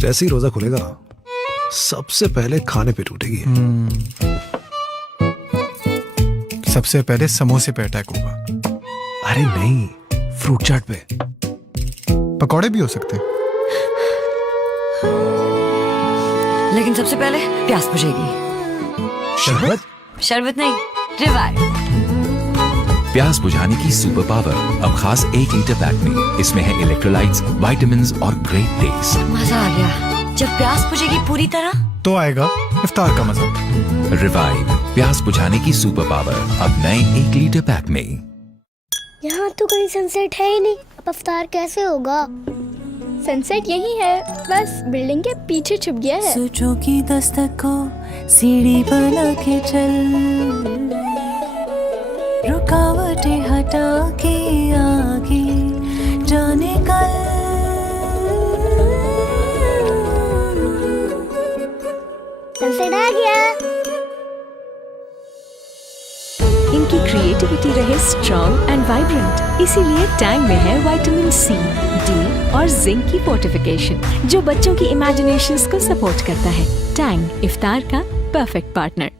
جیسے ہی روزہ کھلے گا سب سے پہلے کھانے پہ ٹوٹے گی. سب سے پہلے سموسے پہ اٹیک ہوگا. ارے نہیں, فروٹ چاٹ پہ. پکوڑے بھی ہو سکتے ہیں, لیکن سب سے پہلے پیاس بجھے گی. شربت نہیں, ریوائیو. پیاس بجھانے کی سپر پاور اب خاص 1 لیٹر پیک میں. اس میں ہے الیکٹرولائٹس, وائٹامنز اور گریٹ ٹیسٹ. مزہ آ گیا. جب پیاس بجھے گی پوری طرح تو آئے گا افطار کا مزہ. ریوائیو پیاس بجھانے کی سپر پاور اب نئے 1 لیٹر پیک میں. یہاں تو کوئی سن سیٹ ہے ہی نہیں, اب افطار کیسے ہوگا؟ سن سیٹ یہی ہے, بس بلڈنگ کے پیچھے چھپ گیا ہے. سوچوں کی دستک کو سیڑھی بنا کے چل, رکاوٹیں ہٹا کے آگے جانے کل. سن سیٹ آ گیا. ان کی کریٹیوٹی رہے اسٹرانگ اینڈ وائبرنٹ, اسی لیے ٹینگ میں ہے وٹامن سی, ڈی اور زنک کی فورٹیفیکیشن جو بچوں کی امیجنیشنز کو سپورٹ کرتا ہے. ٹینگ افطار کا پرفیکٹ پارٹنر.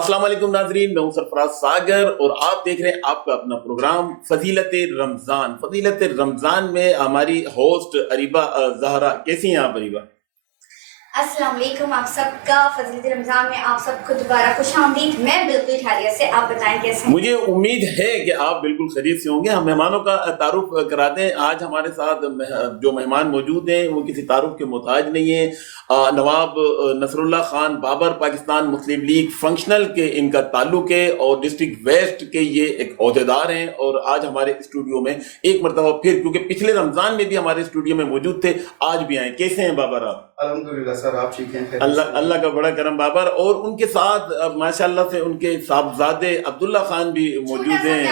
السلام علیکم ناظرین, میں ہوں سرفراز ساگر اور آپ دیکھ رہے ہیں آپ کا اپنا پروگرام فضیلت رمضان. فضیلت رمضان میں ہماری ہوسٹ اریبہ زہرا. کیسی ہیں آپ اریبہ؟ السلام علیکم آپ سب کا. فضیلت رمضان میں آپ سب کو دوبارہ خوش آمدید. میں بالکل خیریت سے, آپ بتائیں کیسے ہیں؟ مجھے امید ہے کہ آپ بالکل خیریت سے ہوں گے. ہم مہمانوں کا تعارف کرا دیں. آج ہمارے ساتھ جو مہمان موجود ہیں وہ کسی تعارف کے محتاج نہیں ہیں. نواب نصر اللہ خان بابر, پاکستان مسلم لیگ فنکشنل کے ان کا تعلق ہے اور ڈسٹرکٹ ویسٹ کے یہ ایک عہدیدار ہیں, اور آج ہمارے اسٹوڈیو میں ایک مرتبہ پھر, کیونکہ پچھلے رمضان میں بھی ہمارے اسٹوڈیو میں موجود تھے, آج بھی آئے. کیسے ہیں بابر آپ؟ الحمدللہ سر, آپ ٹھیک ہیں؟ اللہ کا بڑا کرم بابر. اور ان کے ساتھ ماشاءاللہ سے ان کے صاحبزادے عبداللہ خان بھی موجود ہیں.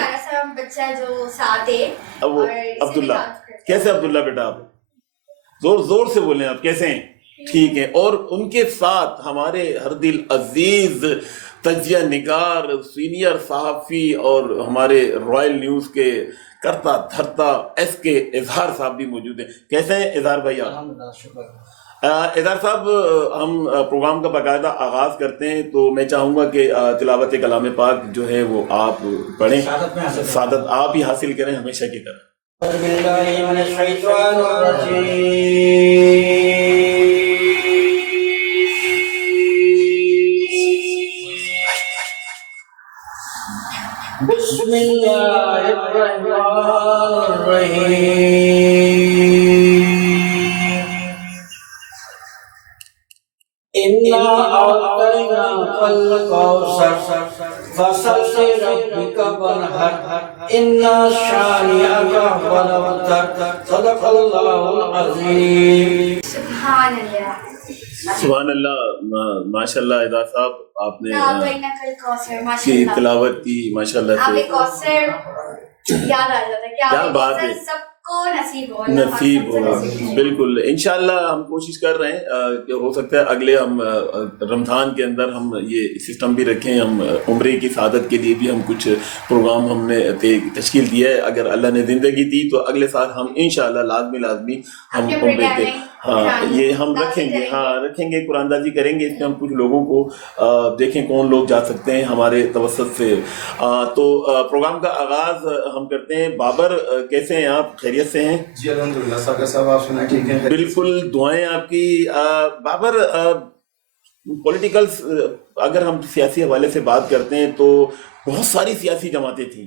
بچہ جو ساتھ ہے وہ عبداللہ. کیسے عبداللہ بیٹا آپ؟ زور سے بولیں, آپ کیسے ہیں؟ ٹھیک ہے. اور ان کے ساتھ ہمارے ہر دل عزیز تجزیہ نگار, سینئر صحافی اور ہمارے رائل نیوز کے کرتا دھرتا ایس کے اظہار صاحب بھی موجود ہیں. کیسے ہیں اظہار بھائی آپ؟ اظہار صاحب, ہم پروگرام کا باقاعدہ آغاز کرتے ہیں تو میں چاہوں گا کہ تلاوت کلام پاک جو ہے وہ آپ پڑھیں, سعادت آپ ہی حاصل کریں ہمیشہ کی طرح. بسم اللہ الرحمن الرحیم. اِنَّا أَعْطَيْنَاكَ الْكَوْثَرَ فَصَلِّ لِرَبِّكَ وَانْحَرْ إِنَّ شَانِئَكَ هُوَ الْأَبْتَرُ. صدق اللہ العظیم. سبحان اللہ, سبحان اللہ. ماشاء اللہ اظہار صاحب, آپ نے کی تلاوت کی ماشاء اللہ سے. یاد آ جاتا ہے کیا بات ہے, سب کو نصیب ہو. بالکل انشاءاللہ ہم کوشش کر رہے ہیں کہ ہو سکتا ہے اگلے ہم رمضان کے اندر ہم یہ سسٹم بھی رکھیں, ہم عمرے کی سعادت کے لیے بھی ہم کچھ پروگرام ہم نے تشکیل دیا ہے. اگر اللہ نے زندگی دی تو اگلے سال ہم انشاءاللہ لازمی ہم عمرے کے یہ ہم رکھیں گے, قرآن دازی کریں گے. اس میں ہم کچھ لوگوں کو دیکھیں کون لوگ جا سکتے ہیں ہمارے توسط سے. تو پروگرام کا آغاز ہم کرتے ہیں. بابر کیسے ہیں آپ, خیریت سے ہیں؟ جی الحمدللہ ساگر صاحب, آپ سنائیں ٹھیک ہیں؟ بالکل, دعائیں آپ کی. بابر, پولیٹیکل اگر ہم سیاسی حوالے سے بات کرتے ہیں تو بہت ساری سیاسی جماعتیں تھیں,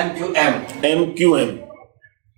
MQM।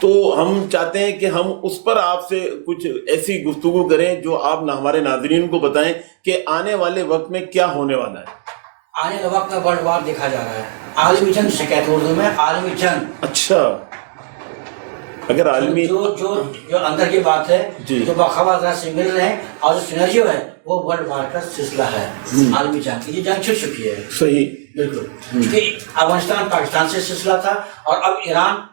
تو ہم چاہتے ہیں کہ ہم اس پر آپ سے کچھ ایسی گفتگو کریں جو آپ ہمارے ناظرین کو بتائیں کہ آنے والے وقت میں کیا ہونے والا ہے. آنے والے وقت میں ورلڈ وار دیکھا جا رہا ہے, عالمی جنگ سے کہتے ہیں اردو میں, عالمی جنگ. اچھا, اگر عالمی جو اندر کی بات ہے, جو باخبر سے مل رہے ہیں, اور جو سینریو ہے وہ ورلڈ وار کا سلسلہ ہے, عالمی جنگ. یہ جنگ چھڑ چکی ہے. صحیح, بالکل. کیونکہ افغانستان پاکستان سے سلسلہ تھا, اور اب ایران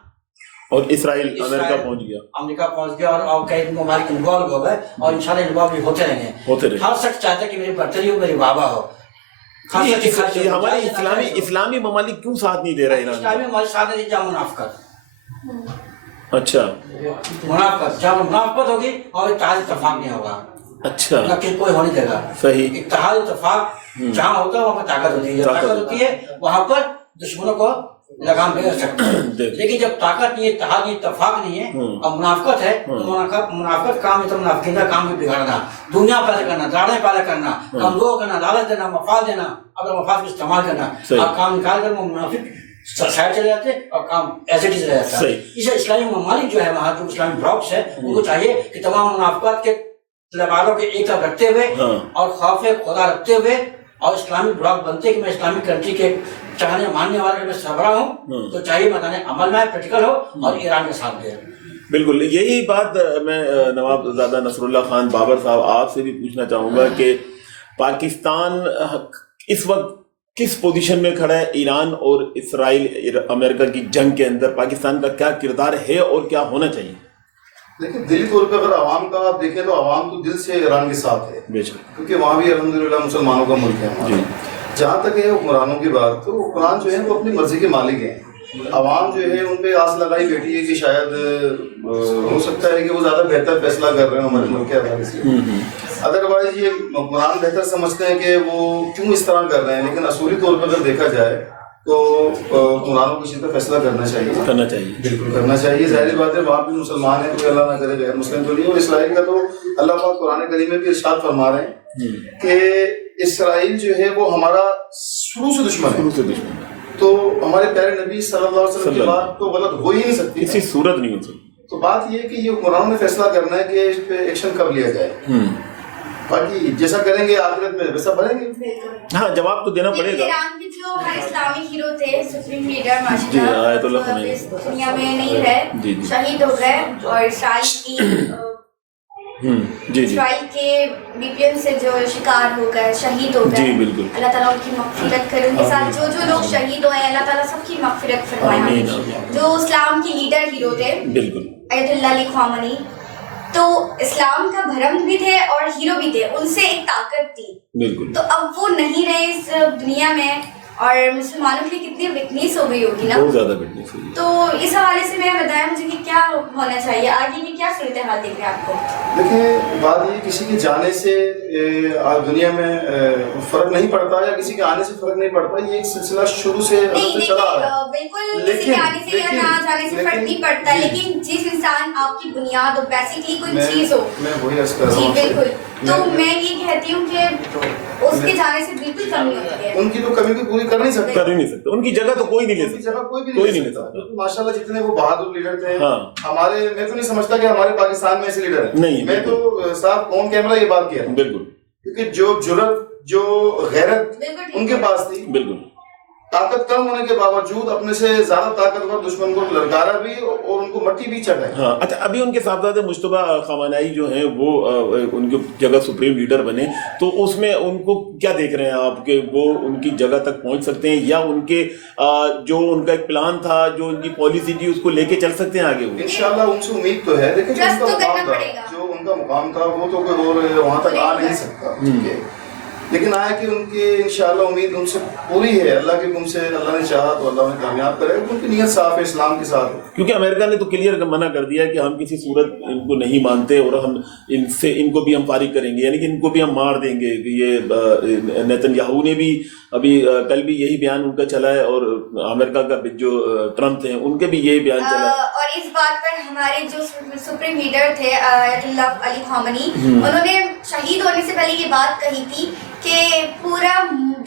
اور اسرائیل امریکہ پہنچ گیا, پہنچ گیا, اور کئی ممالک انوالو ہو گئے, اور انشاءاللہ انوالو بھی ہوتے رہیں گے. ہر شخص چاہتا ہے کہ میری برتری ہو, میری بابا ہو. ہمارے اسلامی ممالک کیوں ساتھ نہیں دے رہے ایران؟ اسلامی ممالک ساتھ نہیں, جہاں منافقت. اچھا, منافقت, جہاں منافقت ہوگی اور اتحاد اتفاق نہیں ہوگا. اچھا, کوئی ہو نہیں دے گا. صحیح, اتحاد اتفاق جہاں ہوتا ہے وہاں پر طاقت ہوتی ہے. طاقت ہوتی ہے وہاں پر دشمنوں کو لگام بگڑ سکتے ہیں. لیکن جب طاقت نہیں ہے, اتحاد نہیں, اتفاق نہیں ہے, اور منافقت ہے, منافقت کام ہے تو منافقین کا کام بھی بگاڑنا, دنیا پیدا کرنا, داڑیں پیدا کرنا, کمزور کرنا, لالچ دینا, مفاد دینا, اگر مفاد کو استعمال کرنا, اور کام نکال کر وہ منافق سائڈ چلے جاتے اور کام ایسے رہ جاتا ہے. اسے اسلامی ممالک جو ہے وہاں جو اسلامی بلاکس ہے ان کو چاہیے کہ تمام منافقات کے تلواروں کے ایک طرف رکھتے ہوئے اور خوف خدا رکھتے ہوئے, اور اسلامی بلاک بنتے کہ میں اسلامی کنٹری کے چاہنے ماننے والے میں سربراہ ہوں, تو چاہیے مدانی عمل میں پریکٹیکل ہو اور ایران کے ساتھ دے. بالکل, یہی بات میں نواب زادہ نصر اللہ خان بابر صاحب آپ سے بھی پوچھنا چاہوں گا کہ پاکستان اس وقت کس پوزیشن میں کھڑا ہے ایران اور اسرائیل امریکہ کی جنگ کے اندر؟ پاکستان کا کیا کردار ہے اور کیا ہونا چاہیے؟ دیکھیں دلی طور پہ اگر عوام کا آپ دیکھیں تو عوام تو دل سے ایران کے ساتھ ہے, کیونکہ وہاں بھی الحمدللہ مسلمانوں کا ملک ہے. جہاں تک ہے حکمرانوں کی بات, تو حکمران جو ہے وہ اپنی مرضی کے مالک ہیں. عوام جو ہے ان پہ آس لگائی بیٹھی ہے کہ شاید ہو سکتا ہے کہ وہ زیادہ بہتر فیصلہ کر رہے ہیں ہمارے ملک کے حوالے سے. ادروائز یہ حکمران بہتر سمجھتے ہیں کہ وہ کیوں اس طرح کر رہے ہیں, لیکن اصولی طور پر اگر دیکھا جائے تو حکمرانوں کو اسی طرح فیصلہ کرنا چاہیے. بالکل کرنا چاہیے. ظاہر بات ہے وہاں بھی مسلمان ہیں, کوئی اللہ نہ کرے غیر مسلم تو نہیں. اور اسرائیل کا تو اللہ پاک قرآن کریم میں بھی ارشاد فرما رہے ہیں کہ اسرائیل جو ہے وہ ہمارا شروع سے دشمن ہے. تو ہمارے پیارے نبی صلی اللہ علیہ وسلم کی بات تو غلط ہو ہی نہیں سکتی, کسی صورت نہیں ہو سکتی. تو بات یہ ہے کہ یہ حکمرانوں نے فیصلہ کرنا ہے کہ اس پہ ایکشن کب لیا جائے. باقی جیسا کریں گے آخرت میں ویسا بنیں گے. ہاں, جواب تو دینا پڑے گا. ایران کے جو ہمارے اسلامی ہیرو تھے, سپریم لیڈر ماشاءاللہ آیت اللہ خمینی اس دنیا میں نہیں ہے, شہید ہو گئے, اور اسرائیل کے BPM سے جو شکار ہو گئے, شہید ہو گئے, اللہ تعالیٰ ان کی مغفرت کرے. ان کے ساتھ جو لوگ شہید ہوئے ہیں اللہ تعالیٰ سب کی مغفرت فرمائے. جو اسلام کی لیڈر ہیرو تھے آیت اللہ علی خامنئی, تو اسلام کا بھرم بھی تھے اور ہیرو بھی تھے, ان سے ایک طاقت تھی. تو اب وہ نہیں رہے اس دنیا میں, اور مسلمانوں کی کتنی ویکنیس ہو گئی ہوگی نا, بہت زیادہ ویکنیس ہوگی. تو اس حوالے سے میں بتایا مجھے کہ کیا ہونا چاہیے آگے کی, کیا صورتحال دیکھ رہے ہیں آپ کو؟ دیکھیں بات یہ کسی کے جانے سے دنیا میں فرق نہیں پڑتا, یا کسی کے آنے سے فرق نہیں پڑتا. یہ ایک سلسلہ شروع سے چلا آ رہا ہے. بالکل کسی کے آنے سے یا نہ جانے سے فرق نہیں پڑتا, لیکن جس انسان آپ کی بنیاد ہو, بیسکلی کوئی چیز ہو, میں وہی عرض کر رہا ہوں. بالکل, تو میں یہ کہتی ہوں کہ اس کے جانے سے بالکل کمی ہوتی ہے. ان کی تو کمی کو پوری کر نہیں سکتا, ان کی جگہ تو کوئی نہیں لے سکتا. کوئی نہیں لے سکتا. ماشاءاللہ جتنے وہ بہادر لیڈر تھے ہمارے, میں تو نہیں سمجھتا کہ ہمارے پاکستان میں ایسے لیڈر ہیں. نہیں, میں تو صاحب آن کیمرہ یہ بات کہہ رہا ہوں. بالکل, کیونکہ جو جرأت, جو غیرت ان کے پاس تھی, بالکل طاقت کم ہونے کے باوجود اپنے سے زیادہ طاقتور دشمن کو للکارا بھی اور ان کو مٹی بھی چڑھائی. ہاں, اچھا, ابھی ان کے صاحبزادے مجتبیٰ خامنئی جو ہیں وہ ان کی جگہ سپریم لیڈر بنے, تو اس میں ان کو کیا دیکھ رہے ہیں آپ کہ وہ ان کی جگہ تک پہنچ سکتے ہیں, یا ان کے جو ان کا ایک پلان تھا, جو ان کی پالیسی تھی, اس کو لے کے چل سکتے ہیں آگے؟ وہ انشاءاللہ ان سے امید تو ہے. دیکھیں جو ان کا مقام تھا وہ تو کوئی اور وہاں تک آ نہیں سکتا, لیکن آیا کہ ان کی انشاءاللہ امید ان سے پوری ہے. اللہ کے حکم سے اللہ نے چاہا تو اللہ نے کامیاب کرے. ان کی نیت صاف ہے اسلام کے ساتھ. کیونکہ امریکہ نے تو کلیئر منع کر دیا کہ ہم کسی صورت ان کو نہیں مانتے, اور ہم ان کو بھی ہم فارغ کریں گے, یعنی کہ ان کو بھی ہم مار دیں گے. یہ نیتن یاہو نے بھی ابھی کل بھی یہی بیان ان کا چلا ہے, اور امریکہ کا جو ٹرمپ تھے ان کے بھی یہی بیان چلا ہے. اور اس بات پر ہمارے جو سپریم لیڈر تھے آیت اللہ علی خامنئی, انہوں نے شہید ہونے سے پہلے یہ بات کہی تھی کہ پورا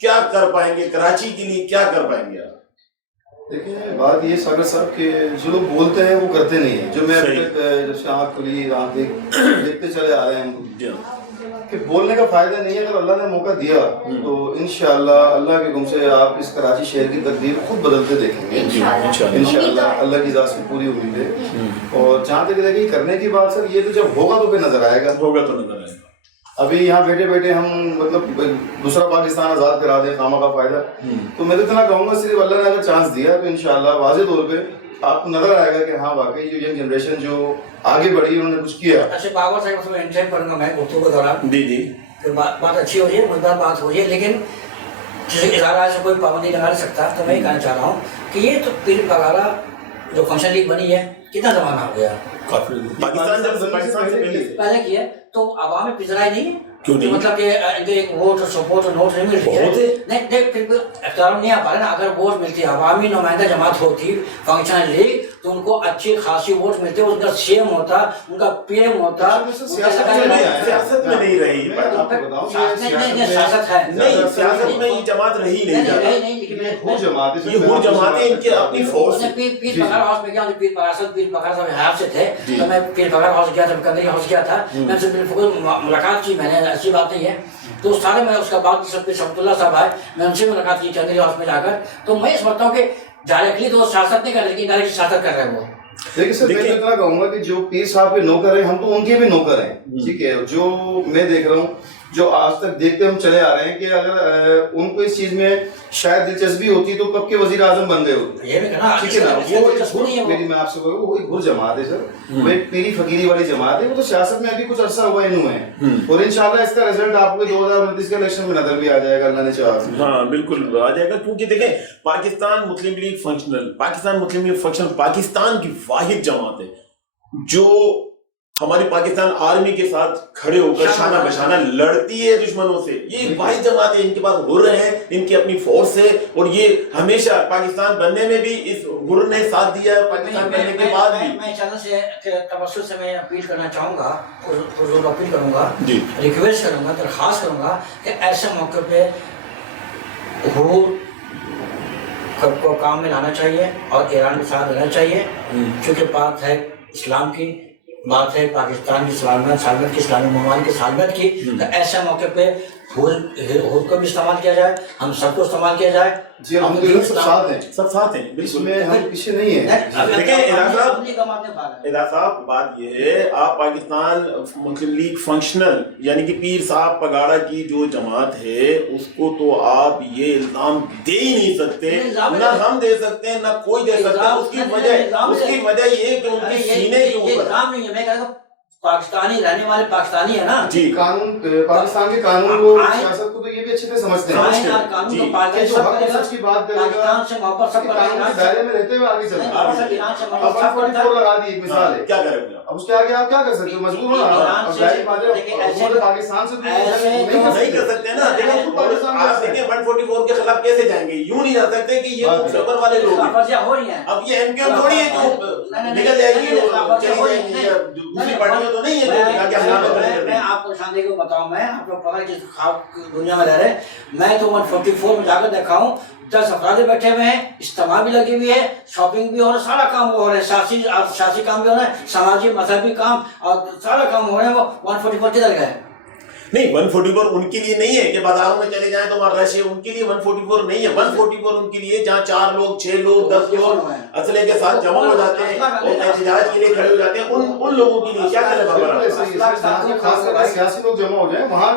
کیا کر پائیں گے کراچی کے لیے, کیا کر پائیں گے آپ؟ دیکھیں بات یہ ساگر صاحب کہ جو لوگ بولتے ہیں وہ کرتے نہیں ہیں. جو میں جب سے آنکھ کھلی آنکھ دیکھتے چلے آ رہے ہیں کہ بولنے کا فائدہ نہیں ہے. اگر اللہ نے موقع دیا تو انشاءاللہ اللہ کے حکم سے آپ اس کراچی شہر کی تقدیر خود بدلتے دیکھیں گے انشاءاللہ. اللہ کی ذات سے پوری امید ہے. اور جہاں تک دیکھیں کرنے کی بات سر, یہ تو جب ہوگا تو پھر نظر آئے گا. ہوگا تو نظر آئے گا. ابھی یہاں بیٹھے بیٹھے ہم مطلب دوسرا پاکستان آزاد کرا دیں خامہ کا فائدہ. تو میں تو اتنا کہوں گا صرف اللہ نے اگر چانس دیا تو انشاءاللہ واضح طور پہ آپ کو نظر آئے گا کہ ہاں واقعی جو ینگ جنریشن جو آگے بڑھی انہوں نے کچھ کیا. اچھا بابر صاحب اس میں انٹریم کروں گا میں گفتگو کے دوران. جی پھر بات اچھی ہو رہی ہے, مدد بات ہو رہی ہے, لیکن جسے ادارہ سے کوئی پابندی لگا نہیں سکتا. تو میں یہ کہنا چاہ رہا ہوں کہ یہ تو پیر بغالہ جو فنکشن لیگ بنی ہے کتنا زمانہ ہو گیا؟ پاکستان جب پاکستان سے پہلے کی ہے تو عوام میں پذیرائی نہیں ہے. کیوں نہیں؟ مطلب کہ ان کے ایک ووٹ اور سپورٹ اور نوٹ نہیں مل رہی ہے. نہیں پھر اختیار نہیں آ پا رہے نا. اگر ووٹ ملتی عوامی نمائندہ جماعت ہوتی فنکشنل لیگ تو ان کو اچھی خاصی ووٹ ملتے, ان کا سی ایم ہوتا, ان کا پی ایم ہوتا. سیاست میں نہیں رہی, سیاست ہے نہیں, سیاست میں یہ جماعت رہی نہیں. وہ جماعتیں ان کے اپنی فورس. پیر بغال ہاؤس میں گیا, پیر بغال صاحب حیات سے تھے تو میں پیر بغال ہاؤس گیا تھا, کنگری ہاؤس گیا تھا. میں ان سے بالکل ملاقات کی, میں نے ایسی بات نہیں ہے. تو سارے میں اس کا بعد سب پہ شمت اللہ صاحب آئے, میں ان سے ملاقات کی کنگری ہاؤس میں جا کر. تو میں سمجھتا ہوں کہ ڈائریکٹلی تو سیاست نہیں کر رہے, لیکن ڈائریکٹ سیاست کر رہے ہیں وہ. دیکھیں سر میں اتنا کہوں گا کہ جو پیر صاحب کے نوکر ہیں ہم تو ان کے بھی نوکر ہیں. ٹھیک ہے, جو میں دیکھ رہا ہوں جو آج تک دیکھتے ہم چلے آ رہے ہیں کہ اگر ان کو اس چیز میں شاید دلچسپی ہوتی تو کب کے وزیر اعظم بن گئے ہوتے. ٹھیک ہے نا, میری میں آپ سے کہوں وہ ایک گھر جماعت ہے سر, وہ ایک پیری فقیری والی جماعت ہے. وہ تو سیاست میں ابھی کچھ عرصہ ہوا انہوں ہے, اور انشاءاللہ اس کا رزلٹ آپ کو 2029 کے الیکشن میں نظر بھی آ جائے گا اللہ نے چاہا. ہاں بالکل آ جائے گا, کیونکہ دیکھیں پاکستان مسلم لیگ فنکشنل پاکستان کی واحد جماعت ہے جو ہماری پاکستان آرمی کے ساتھ کھڑے ہو کر شانہ بشانہ لڑتی ہے دشمنوں سے. یہ واحد جماعت ہے, ان کے پاس غر ہیں, ان کی اپنی فورس ہے, اور یہ ہمیشہ پاکستان بننے میں بھی اس غر نے ساتھ دیا ہے, پاکستان بننے کے بعد بھی. میں چینل سے توسط سے میں اپیل کرنا چاہوں گا, اپیل کروں گا, ریکویسٹ کروں گا, درخواست کروں گا کہ ایسے موقع پہ غرور کو کام میں لانا چاہیے اور ایران کے ساتھ رہنا چاہیے. چونکہ بات ہے اسلام کی, بات ہے پاکستان کی سالمیت کی, اسلامی ممالک کی سالمیت کی. تو ایسے موقع پہ حور کو بھی استعمال کیا جائے, ہم سب کو استعمال کیا جائے. جی ہم سب ساتھ ہیں, اس میں ہم پیچھے نہیں ہیں. دیکھیں ادا صاحب بات یہ ہے, آپ پاکستان مسلم لیگ فنکشنل یعنی کہ پیر صاحب پگاڑا کی جو جماعت ہے اس کو تو آپ یہ الزام دے ہی نہیں سکتے, نہ ہم دے سکتے ہیں نہ کوئی دے سکتا. اس کی وجہ یہ ہے کہ ان کے سینے کے اوپر پاکستانی رہنے والے پاکستانی ہے نا. جی قانون پاکستان کے قانون کو سیاست کو تو یہ بھی اچھے سے سمجھتے ہیں. قانون کو پاکستان جو حق سچ کی بات کرے گا سے محبت سب قانون کے دائرے میں رہتے ہوئے آگے چلیں. اب 144 لگا دی ایک مثال ہے, کیا کریں گے اب اس کے آگے آپ کیا کر سکتے ہو, مجبور ہو نا. اب ظاہر بات ہے حکومت پاکستان سے نہیں کر سکتے نا. آپ دیکھیں 144 کے خلاف کیسے جائیں گے, یوں نہیں جا سکتے کہ یہ سفر والے لوگ ہیں. اب یہ ایم کیو ایم تھوڑی ہے جو نکل جائے گی دوسری پارٹیوں تو نہیں ہے. میں آپ کو شاندی کو بتاؤں, میں آپ کو پتا کہ خواب دنیا میں رہ رہے, میں تو 144 میں جا کر دیکھا ہوں 10 افراد بیٹھے ہوئے ہیں, اجتماع بھی لگی ہوئی ہے, شاپنگ بھی ہو رہا ہے, سارا کام ہو رہا ہے, سیاسی کام بھی ہو رہا ہے, سماجی مذہبی کام اور سارا کام ہو رہے ہیں. وہ 144 کدھر گئے؟ نہیں 144 ان کے لیے نہیں ہے کہ بازاروں میں چلے جائیں تو وہاں رش ہے, ان کے لیے 144 نہیں ہے. 144 ان کے لیے جہاں 4 لوگ 6 لوگ 10 لوگ اسلحے کے ساتھ جمع ہو جاتے ہیں اور احتجاج کے لیے کھڑے ہو جاتے ہیں, ان لوگوں کے لیے کیا کریں بابا. سیاسی لوگ جمع ہو جائیں وہاں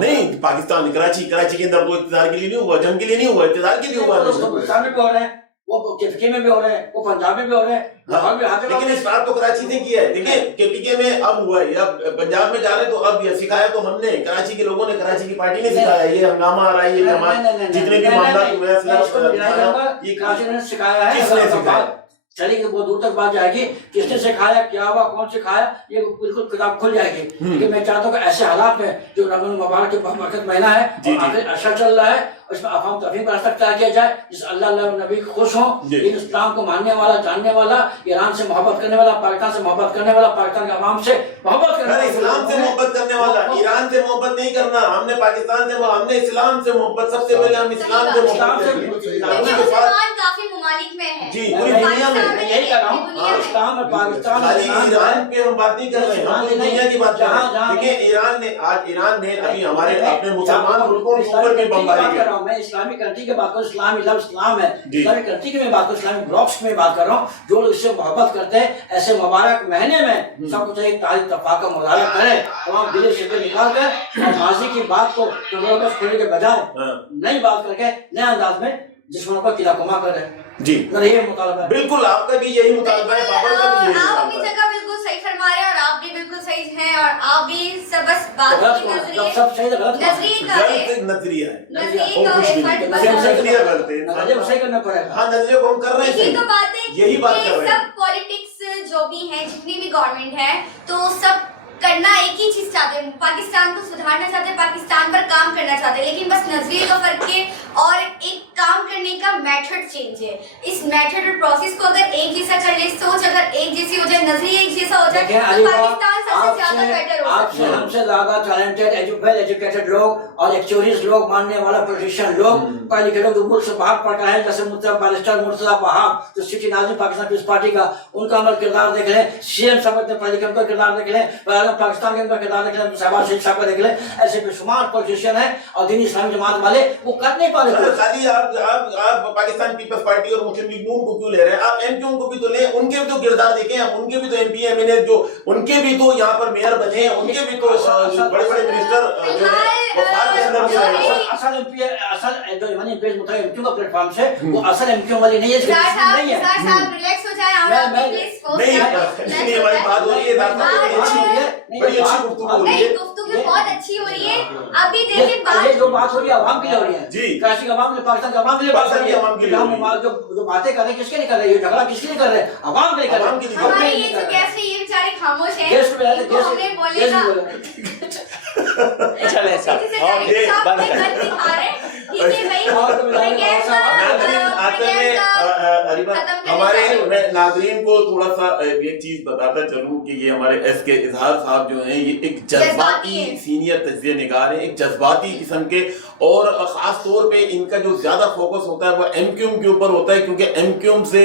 نہیں. پاکستان کراچی کے اندر وہ اقتدار کے لیے نہیں ہوا, جنگ کے لیے نہیں ہوا, اقتدار کے لیے ہوا. وہ کے پی کے میں بھی ہو رہے ہیں, وہ پنجاب میں بھی ہو رہے ہیں, لیکن اس بات تو کراچی نے کیا ہے. دیکھیں کے پی کے میں اب ہوا ہے, اب پنجاب میں جا رہے تو اب یہ سکھایا تو ہم نے, کراچی کے لوگوں نے, کراچی کی پارٹی نے سکھایا. یہ ہنگامہ آ رہا ہے, یہ جماعت جتنے بھی معاملات ہوئے ہیں یہ کراچی نے سکھایا ہے. کس نے سکھایا؟ چلیے کہ بہت دور تک بات جائے گی, کس نے سکھایا, کیا ہوا, کون سکھایا, یہ بالکل کتاب کھل جائے گی. لیکن میں چاہتا ہوں کہ ایسے حالات میں جو رمضان المبارک کے وقت مہینہ ہے اور آخر عشاء چل رہا ہے اس میں افہام تفہیم کا راستہ اختیار کیا جائے جس اللہ نبی خوش ہوں، دین اسلام کو ماننے والا، جاننے والا، ایران سے محبت کرنے والا، پاکستان سے محبت کرنے والا، پاکستان کے عوام سے محبت کرنے والا، اسلام سے محبت کرنے والا، ایران سے محبت نہیں کرنا، ہم نے پاکستان سے، ہم نے اسلام سے محبت، سب سے پہلے ہم اسلام سے محبت کریں۔ مسلمان کافی ممالک میں ہیں جی پوری دنیا میں، یہی کہہ رہا ہوں، اسلام اور پاکستان، ایران پہ ہم بات نہیں کر رہے ہیں، ہم دنیا کی بات کر رہے ہیں۔ دیکھیں ایران نے ابھی ہمارے اپنے مسلمان ملکوں کے اوپر بھی بمباری کر رہا ہوں، میں اسلامی کنٹری کی بات کروں، اسلامی لفظ اسلام ہے، اسلامی کنٹری کی میں بات کروں، اسلامی بلاکس میں بات کر رہا ہوں، جو لوگ اس سے محبت کرتے ہیں ایسے مبارک مہینے میں سب کچھ ایک تاریخ تفاق کا مظاہرہ کرے، تمام دل سے نکال کر اور ماضی کی بات کو کھولنے کے بجائے نئی بات کر کے نئے انداز میں دشمنوں کو قلعہ کما کر رہے ہیں۔ جی یہ مطالبہ ہے، بالکل آپ کا بھی یہی مطالبہ ہے، بابر کا بھی یہی آپ اپنی مطالبہ ہے۔ جگہ بالکل صحیح فرما رہے ہیں اور آپ بھی بالکل صحیح ہیں اور آپ بھی سب بس بات کی نظریے سب صحیح ہے، غلط نظریے کا ہے، نظریہ ہے، نظریے کا ہے، نظریہ غلط ہے، نظریہ صحیح کرنا پڑے گا۔ ہاں نظریے کو ہم کر رہے یہی ہیں، تو بات ہے یہی بات کر رہے ہیں۔ سب پالیٹکس جو بھی ہیں، جتنی بھی گورنمنٹ ہے، تو سب کرنا ایک ہی چیز چاہتے ہیں، پاکستان کو سدھارنا چاہتے ہیں، پاکستان پر کام کرنا چاہتے ہیں، لیکن بس نظریے کا فرق ہے اور ایک کام کرنے کا میتھڈ چینج ہے۔ اس میتھڈ اور پروسیس کو اگر ایک جیسا کر لے، سوچ اگر ایک جیسی ہو جائے، نظریہ ایک جیسا ہو جائے، تو پاکستان سب سے زیادہ بیٹر ہو آپ سے ہم سے زیادہ ٹیلنٹڈ ویل ایجوکیٹڈ لوگ اور ایکچوریز لوگ، ماننے والا پولیٹیشین لوگ، پڑھے لکھے لوگ ملک سے باہر پڑھ کر ہیں، جیسے بیرسٹر مرتضیٰ وہاب جو سٹی ناظم پاکستان پیپلز پارٹی کا، ان کا عمل کردار دیکھ لیں، سی ایم صاحب پڑھے لکھے ان کا کردار دیکھ لیں، پاکستان کے اندر کردار دیکھ لیں، شہباز شریف صاحب کا دیکھ لیں، ایسے بے شمار پولیٹیشین ہیں اور دینی اسلامی جماعت والے وہ کر نہیں پا رہے۔ خالی آپ پاکستان پیپلز پارٹی اور مسلم لیگ نون کو کیوں لے رہے ہیں؟ آپ ایم کیو کو بھی تو لیں، ان کے بھی تو کردار دیکھیں، ان کے بھی تو ایم پی ایم این اے جو ان کے بھی تو یہاں پر میئر بنے ہیں، ان کے بھی تو بڑے بڑے منسٹر جو ہیں وفاق کے اندر بھی رہے ہیں۔ اصل ایم پی اصل جو ایمانی پیج متعلق ایم کیو کا پلیٹ فارم سے وہ اصل ایم کیو والی نہیں ہے، نہیں ہے۔ صاحب ریلیکس ہو جائیں، آپ پلیز نہیں اس لیے ہماری بات ہو رہی ہے، بڑی اچھی گفتگو ہو رہی ہے، گفتگو بہت اچھی ہو رہی ہے۔ ابھی دیکھیں بات جو بات ہو رہی ہے عوام کے لیے ہو رہی ہے، جی کراچی کے عوام نے، پاکستان کے عوام کے لیے بات کر رہی ہے، ہم جو باتیں کر رہے ہیں کس کے لیے کر رہے ہیں، یہ جھگڑا کس کے لیے کر رہے ہیں، عوام کے لیے کر رہے ہیں۔ ہمارے یہ جو گیسٹ ہیں یہ بیچارے خاموش ہیں، گیسٹ میں ان کو ہم نے بولے گا چلے صاحب ہمارے ناظرین کو تھوڑا سا ایک چیز بتاتا چلوں کہ یہ ہمارے ایس کے اظہار صاحب جو ہیں یہ ایک جذباتی سینئر تجزیہ نگار ہیں، ایک جذباتی قسم کے، اور خاص طور پہ ان کا جو زیادہ فوکس ہوتا ہے وہ ایم کیو ایم کے اوپر ہوتا ہے، کیونکہ ایم کیو ایم سے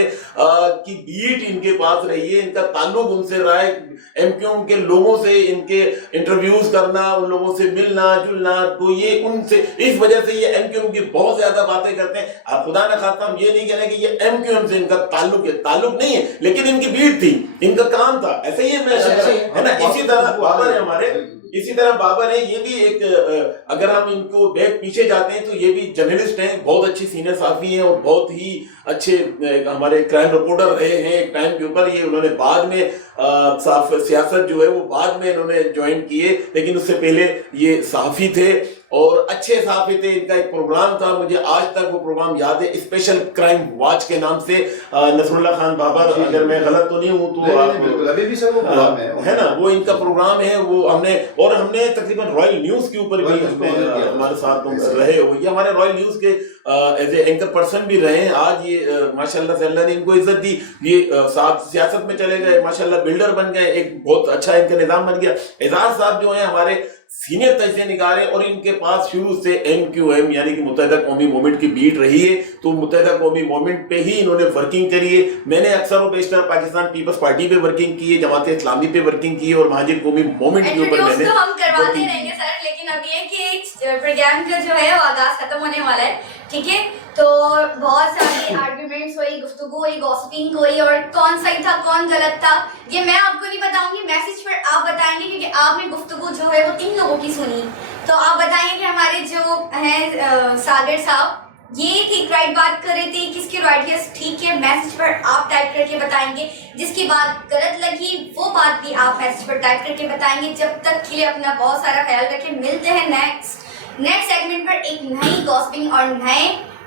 کی بیٹ ان کے پاس رہی ہے، ان کا تعلق ان سے رہا ہے، ایم کیو ایم کے لوگوں سے ان کے انٹرویوز کرنا، ان لوگوں سے ملنا جلنا، تو یہ ان سے اس وجہ سے یہ ایم کیو ایم کی بہت زیادہ باتیں کرتے ہیں۔ خدا نہ خواستہ ہم یہ نہیں کہہ رہے کہ یہ ایم کیو ایم سے ان کا تعلق نہیں ہے، لیکن ان کی بیٹ تھی، ان کا کام تھا، ایسے ہی ہے نا۔ اسی طرح بابر ہے ہمارے، اسی طرح بابر ہے، یہ بھی ایک، اگر ہم ان کو بیک پیچھے جاتے ہیں تو یہ بھی جرنلسٹ ہیں، بہت اچھی سینئر صحافی ہیں اور بہت ہی اچھے ہمارے کرائم رپورٹر رہے ہیں ایک ٹائم کے اوپر۔ یہ انہوں نے بعد میں سیاست جو ہے وہ بعد میں انہوں نے جوائن کیے، لیکن اس سے پہلے یہ صحافی تھے اور اچھے صحافی تھے۔ ان کا ایک پروگرام تھا، مجھے آج تک وہ پروگرام یاد ہے، اسپیشل کرائم واچ کے نام سے، نصر اللہ خان بابر، اگر میں غلط تو نہیں ہوں تو بالکل ابھی بھی سر وہ پروگرام ہے نا، وہ ان کا پروگرام ہے، وہ ہم نے، اور ہم نے تقریباً رائل نیوز کے اوپر بھی ہمارے ساتھ رہے ہو، یہ ہمارے رائل نیوز کے ایز اے اینکر پرسن بھی رہے ہیں۔ آج یہ ماشاءاللہ سے اللہ نے ان کو عزت دی، یہ سیاست میں چلے گئے، ماشاءاللہ بلڈر بن گئے، ایک بہت اچھا ان کا نظام بن گیا۔ اعزاز صاحب جو ہیں ہمارے سینئر تجزیہ نگار ہیں، اور ان کے پاس شروع سے ایم کیو ایم یعنی کہ متحدہ قومی موومنٹ کی بیٹ رہی ہے، تو متحدہ قومی موومنٹ پہ ہی انہوں نے ورکنگ کری ہے۔ میں نے اکثر و بیشتر پاکستان پیپلز پارٹی پہ ورکنگ کی ہے، جماعت اسلامی پہ ورکنگ کی ہے، اور مہاجر قومی موومنٹ کے اوپر میں نے ہم کرواتے رہیں گے سر، لیکن اب یہ کہ پروگرام کا جو ہے وہ آغاز ختم ہونے والا ہے، ٹھیک ہے؟ تو بہت ساری آرگیومنٹس ہوئی، گفتگو ہوئی، گوسپنگ ہوئی، اور کون صحیح تھا کون غلط تھا یہ میں آپ کو نہیں بتاؤں گی، میسج پر آپ بتائیں گے، کیونکہ آپ نے گفتگو جو ہے وہ 3 لوگوں کی سنی، تو آپ بتائیں کہ ہمارے جو ہیں ساگر صاحب یہ ٹھیک رائٹ بات کر رہے تھے، کس کی رائٹ ہے ٹھیک ہے، میسج پر آپ ٹائپ کر کے بتائیں گے، جس کی بات غلط لگی وہ بات بھی آپ میسج پر ٹائپ کر کے بتائیں گے۔ جب تک کے لیے اپنا بہت سارا خیال رکھیں، ملتے ہیں نیکسٹ سیگمنٹ پر ایک نئی گوسپنگ اور نئے